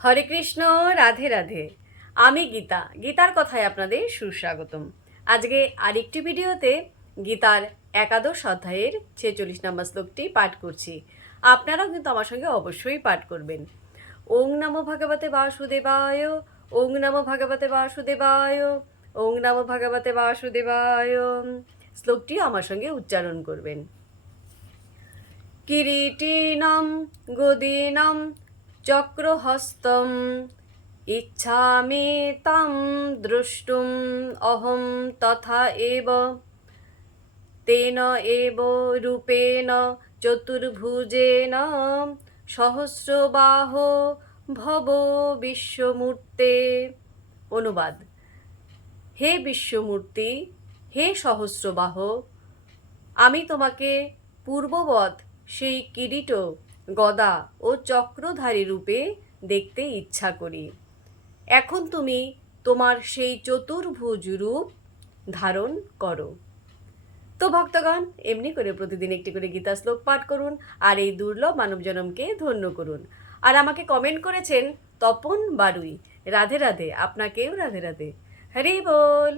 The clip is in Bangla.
হরে কৃষ্ণ, রাধে রাধে। আমি গীতার কথায় আপনাদের সুস্বাগতম। আজকে আরেকটি ভিডিওতে গীতার একাদশ অধ্যায়ের 46 নম্বর শ্লোকটি পাঠ করছি। আপনারাও কিন্তু আমার সঙ্গে অবশ্যই পাঠ করবেন। ওং নমো ভগবতে বাসুদেবায়, ওং নমো ভগবতে বাসুদেবায়, ওং নমো ভগবতে বাসুদেবায়। শ্লোকটি আমার সঙ্গে উচ্চারণ করবেন। কিরীটিনম গদিনম চক্রহস্তম ইচ্ছামি তম দ্রষ্টুম অহম তথা এব তেন এব রূপেণ চতুর্ভুজেন সহস্রবাহ ভব বিশ্বমূর্তে। অনুবাদ: হে বিশ্বমূর্তি, হে সহস্রবাহ, আমি তোমাকে পূর্ববৎ সেই কিরীট, গদা ও চক্রধারী রূপে দেখতে ইচ্ছা করি। এখন তুমি তোমার সেই চতুর্ভুজ রূপ ধারণ করো। তো ভক্তগণ, এমনি করে প্রতিদিন একটি করে গীতা শ্লোক পাঠ করুন আর এই দুর্লভ মানব জনমকে ধন্য করুন। আর আমাকে কমেন্ট করেছেন তপন বারুই। রাধে রাধে, আপনাকেও রাধে রাধে। হরি বল।